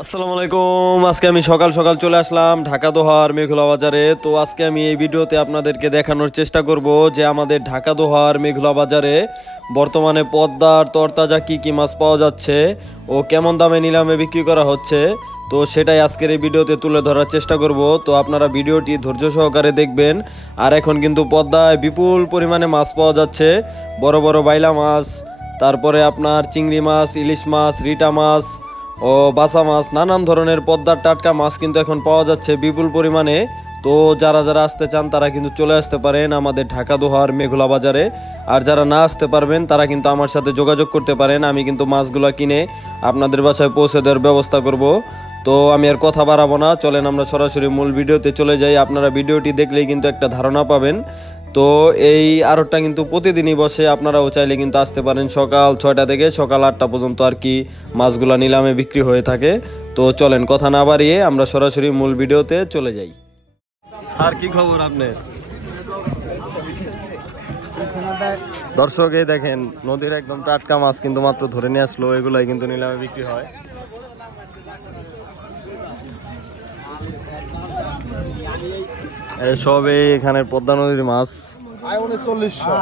আসসালামু আলাইকুম। আজকে আমি সকাল সকাল চলে আসলাম ঢাকা দোহার মেঘলা বাজারে। তো আজকে আমি এই ভিডিওতে আপনাদেরকে দেখানোর চেষ্টা করব যে আমাদের ঢাকা দোহার মেঘলা বাজারে বর্তমানে পদ্মার তরতাজা কি মাছ পাওয়া যাচ্ছে ও কেমন দামে নিলামে বিক্রি করা হচ্ছে। তো সেটাই আজকের এই ভিডিওতে তুলে ধরার চেষ্টা করব। তো আপনারা ভিডিওটি ধৈর্য সহকারে দেখবেন। আর এখন কিন্তু পদ্মায় বিপুল পরিমাণে মাছ পাওয়া যাচ্ছে, বড় বড় বাইলা মাছ, তারপরে আপনার চিংড়ি মাছ, ইলিশ মাছ, রিটা মাছ ও বাসা মাছ, নানান ধরনের পদ্মার টাটকা মাছ কিন্তু এখন পাওয়া যাচ্ছে বিপুল পরিমাণে। তো যারা যারা আসতে চান তারা কিন্তু চলে আসতে পারেন আমাদের ঢাকা দোহার মেঘলা বাজারে। আর যারা না আসতে পারবেন তারা কিন্তু আমার সাথে যোগাযোগ করতে পারেন। আমি কিন্তু মাছগুলো কিনে আপনাদের বাসায় পৌঁছে দেওয়ার ব্যবস্থা করব। তো আমি আর কথা বাড়াবো না, চলেন আমরা সরাসরি মূল ভিডিওতে চলে যাই। আপনারা ভিডিওটি দেখলেই কিন্তু একটা ধারণা পাবেন। তো এই আড়তটা কিন্তু প্রতিদিনই বসে, আপনারাও চাইলে কিন্তু আসতে পারেন। সকাল 6টা থেকে সকাল 8টা পর্যন্ত আর কি মাছগুলো নিলামে বিক্রি হয়ে থাকে। তো চলেন কথা না বাড়িয়ে আমরা সরাসরি মূল ভিডিওতে চলে যাই। আর কি খবর আপনার? দর্শক এই দেখেন নদীর একদম টাটকা মাছ কিন্তু মাত্র ধরে নিয়ে আসলো, এগুলাই কিন্তু নিলামে বিক্রি হয়। সবে এখানে পদ্মা নদীর মাছ। আয় 3900,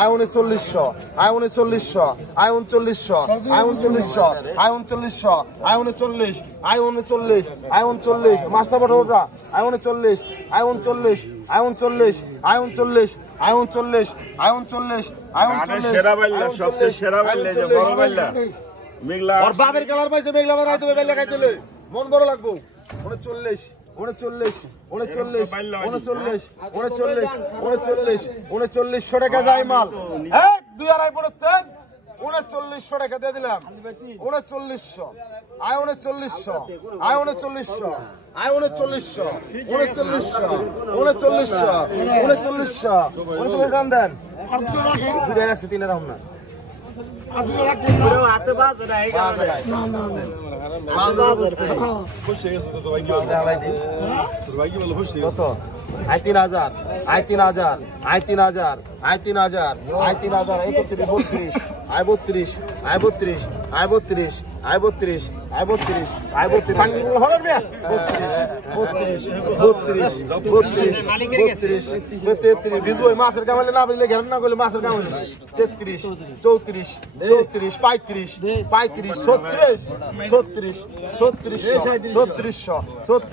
আয় 3900, আয় 3900, আয় 3900, আয় 3900, আয় 3900, আয় 39, আয় 39, আয় 39, মাছটা বড় ওটা, আয় 39, আয় 39, আয় 39, আয় 39, আয় 39, আয় 39, আয় 39, সেরা বাইলা সবচেয়ে সেরা বাইলা যে বড় বাইলা মেঘলা আর বাবের কালার পাইছে মেঘলা বানাইতে হবে, বাইলা খাইতেলে মন বড় লাগবো। 39 39 39 39 39 39 3900 টাকা যায় মাল। এক 2 আড়াই পড়তেন 3900 টাকা দিয়ে দিলাম। 3900, আয় 3900, আয় 3900, আয় 3900, 3900, 3900, 3900, 3900 টাকা দেন। আর দুটো রাখছি, তিন রাখুন না। আয় 3000, আয় 3000, আয় 3000, আয় 3000, আয় 3000, 31 আয় 32, আয় 32, আয় 32, আয় 32, আয় 32, আয় 32, আয় 32, হবে না 32 32 32 32 33 দিজবই মাছের কামালে না বুঝলে ঘের না করলে মাছের কামালে 33 34 34 35 35 36 36 36 36 36 37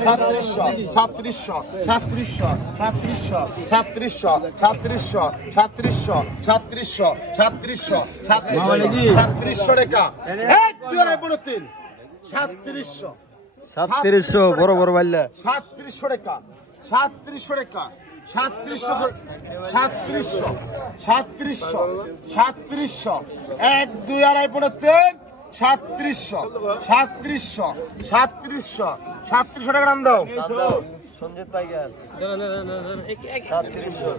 37 37 3700 বড় বড় বাইলা 3700 টাকা 3700 টাকা 3700 3700 3700 3700 1 2 আড়াই পড়তেন 3700 3700 3700 3700 টাকা দাম দাও সঞ্জিত টাইগার 3700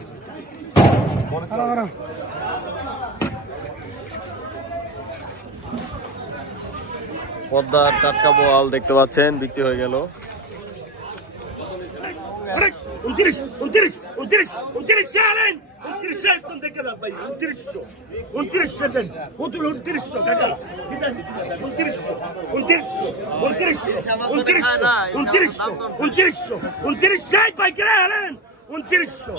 পদ্মার টাটকা বোয়াল দেখতে পাচ্ছেন বিক্রি হয়ে গেল। 29 29 29 29 চালেন 29 একদম দেখে দাও ভাই 2900 29 সেকেন্ড 2900 টাকা 2900 2900 2900 29 পাইকারে হলেন 2900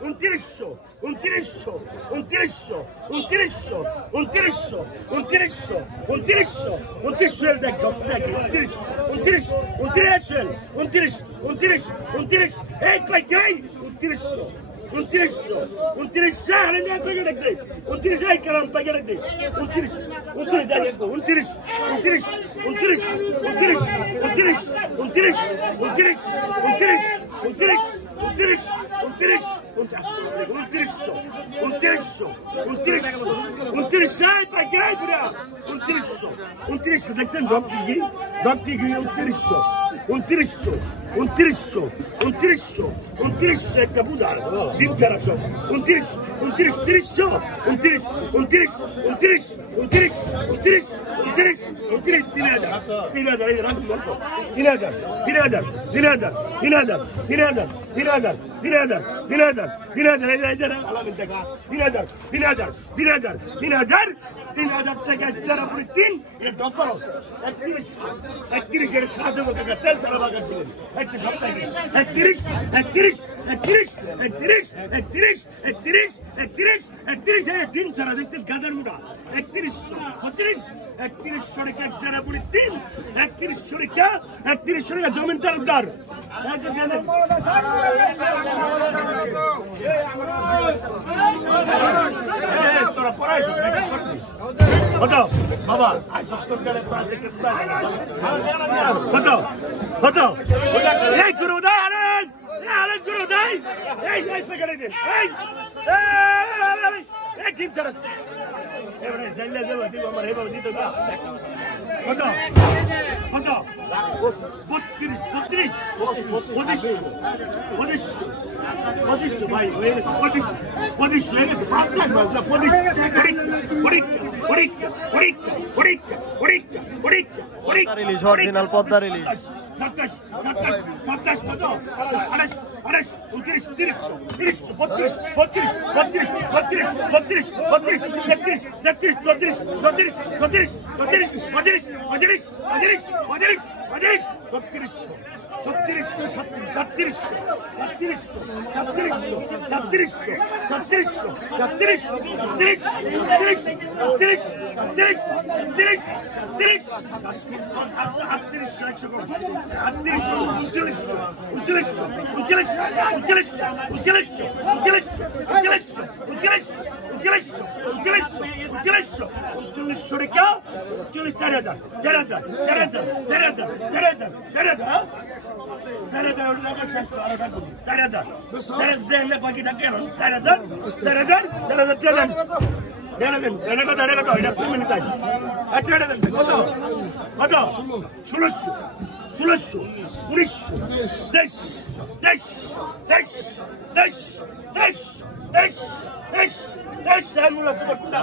2900 2900 2900 2900 2900 2900 2900 2900 দেখ ডক্টরকে 29 29 29 29 29 29 এই পাইকারে 2900 2900 29 হলেন না পাইকারে দেখতে 29 এই কারণ পাইকারে দেখতে 29 29 দেখ 29 29 29 29 29 29 29 29 29 দেখতেন একটা বুধার ডিম ছাড়া সব 29 29 30 29 29 29 29 29 29 29 3000 3000 এই রাখুন 3000 3000 3000 3000 3000 3000 3000 3000 আলামিন দেখা 3000 3000 3000 3000 3000 টাকা যারা পুরি 3 এটা 10 বারো 31 31 এর সাথে টাকা তেল সারা বাগান দিলেন 31 31 31 31 31 31 31 31 31 এর দিন ছাড়া দেখতেন গাজার মুড়া 3100 32 3100 টাকা যারা পুরি 3 3100 টাকা 3100 টাকা জমিন তালুকদার তোরা পড়াই বাবা আজ 70 টাকা প্রায় থেকে কত এই গুরু দা আরে গুরু যাই এই সেকেন্ডে দিন এই ঠিক ছাড়া এবারে জানলে দেব দিব আমার হেবা দিত না কত 32 32 ভাই হয়ে গেছে 25 হয়ে গেছে 5 লাখ না অরিজিনাল পদ্মা রিলিজ 27 কত 28 29 30 32 33 33 33 33 33 34 33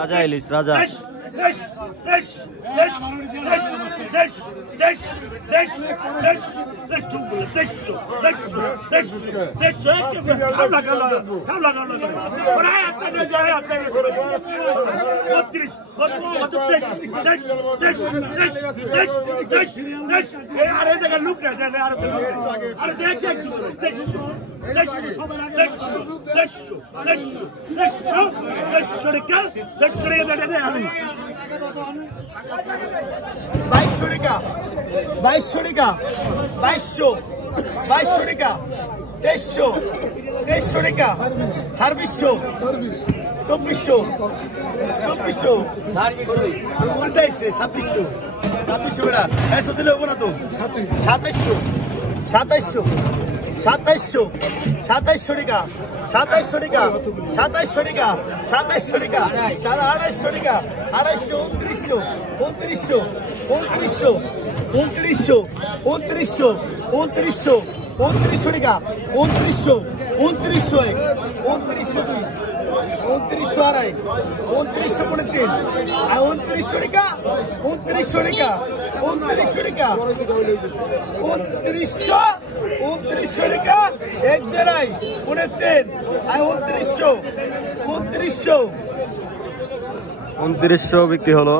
রাজা ইলিশ রাজা বিক্রি হলো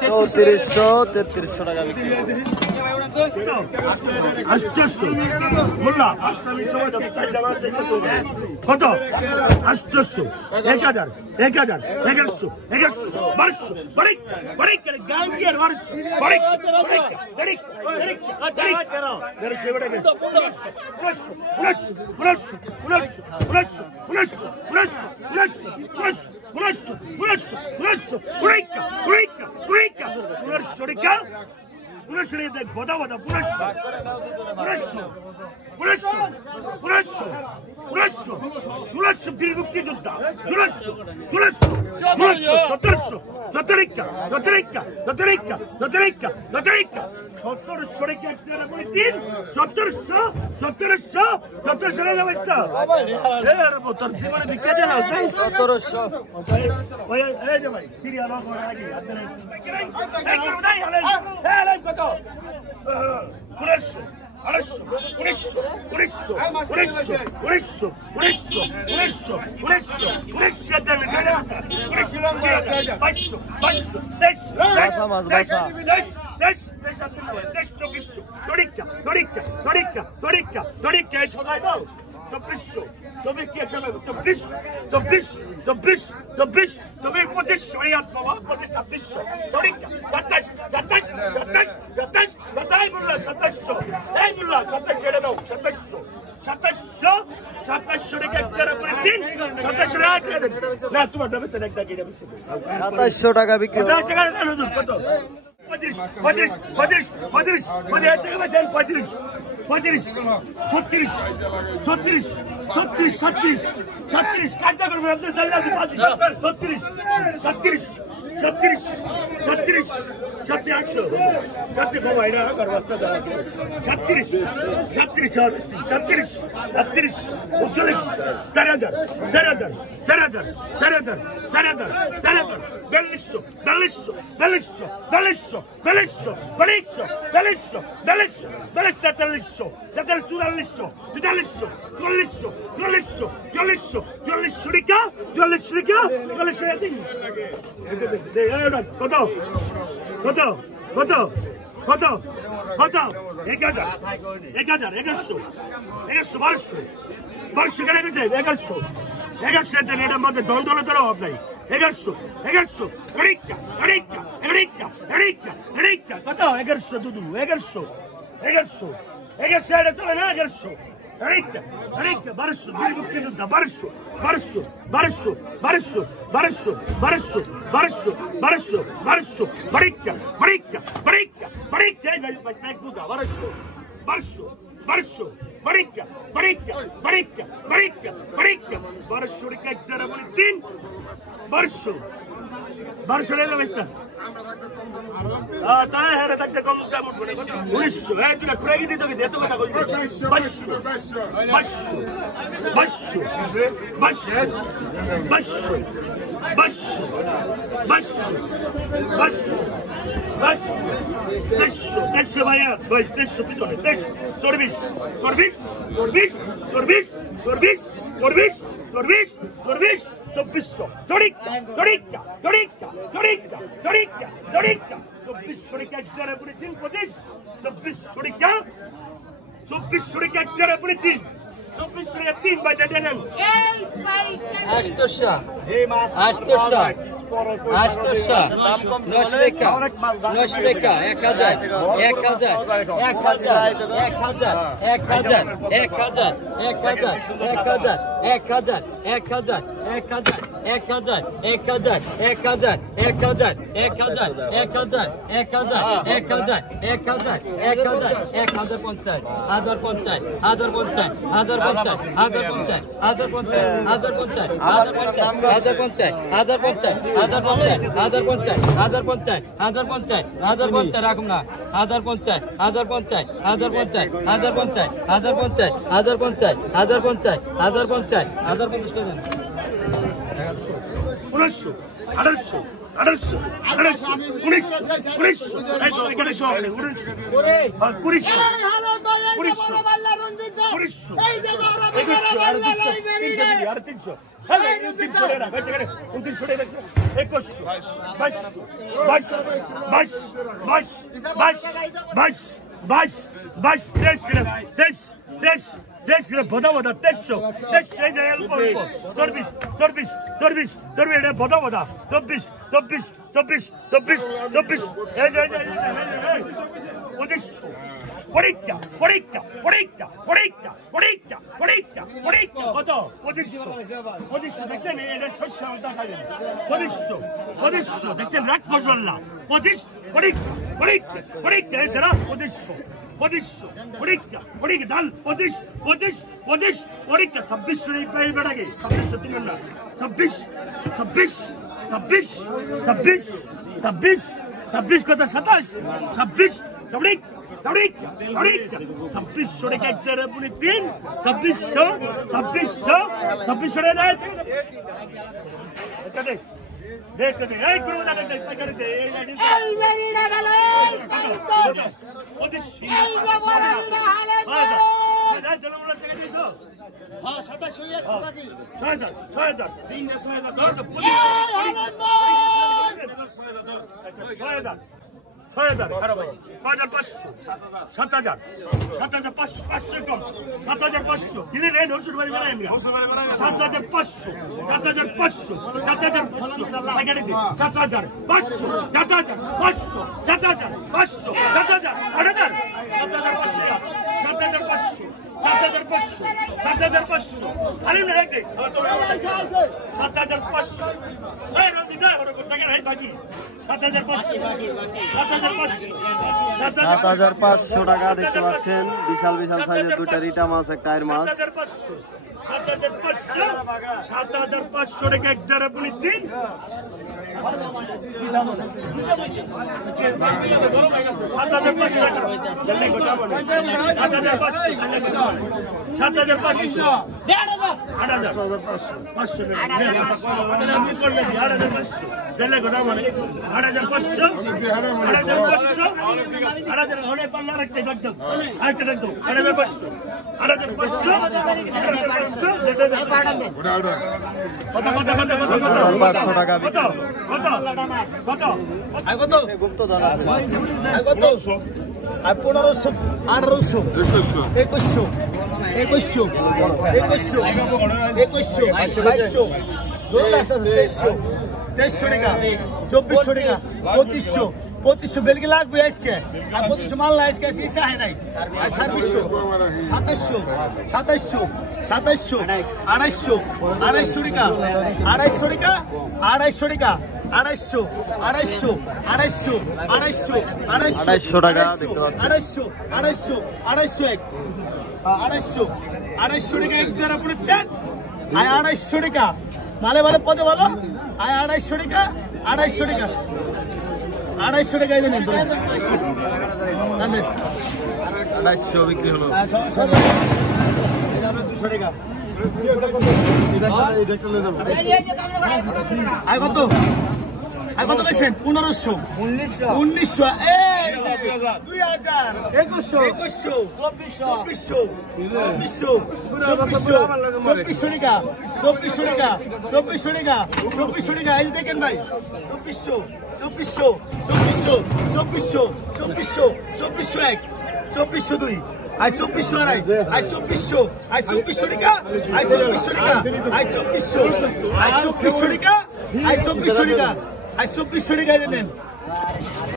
3300 টাকা বিক্রি কত 800 1000 1100 1100 1200 1900 দেখ বদা বদা 1900 বীর মুক্তিযোদ্ধা 1700 টাকা বিক্রি হবে। 25 পরীক্ষা যারা 2500 পরীক্ষা ডাল 25 পরীক্ষা 26 বেড়াগে 26 তিন না 26 কথা 27 26 2600 টাকা একটা পুনি 3 2600 টাকা দেখ এই করো না দেখ টাকা দে এই লাইন এই মেরি না গেলে ওদিস এই জবর হালে যা জলমলা টাকা দিছো হ্যাঁ 2700 টাকা কি 6000 তিনটা 6000 ধর তো 6000 খারাপ 6500 7000 500 কম 7500 দিলে রে 900 বাড়ি বাড়াই আমি 7500 টাকা দে 7500 আরে না রে 7500 এই রদি দা ওর টাকা নাই বাকি 7500 টাকা দেখতে পাচ্ছেন বিশাল বিশাল সাইজের দুইটা রিটা মাছ একটা আয়ের মাছ 7500 টাকা একদার আপনি দিন 500 টাকা কত গুপ্ত দানা আছে 1500 1800 2100 2200 2300 টাকা 2400 টাকা 2500 বেলকি লাগবে আজকে আর 2500 মাল আজকে ইসা হয় নাই আর 2600 2700 250 টাকা মালে মালে পদে বলো 250 টাকা 250 টাকা 250 টাকা দেন 250 বিক্রি হলো 200 টাকা কত পেয়েছেন 1500 1900 2000 2100 2400 টাকা এই দেখেন ভাই 2400 এক 2402 আই 2400 আড়াই আই 2400 টাকা আই 2400 টাকা আই 2400 টাকা আই 2400 টাকা দেন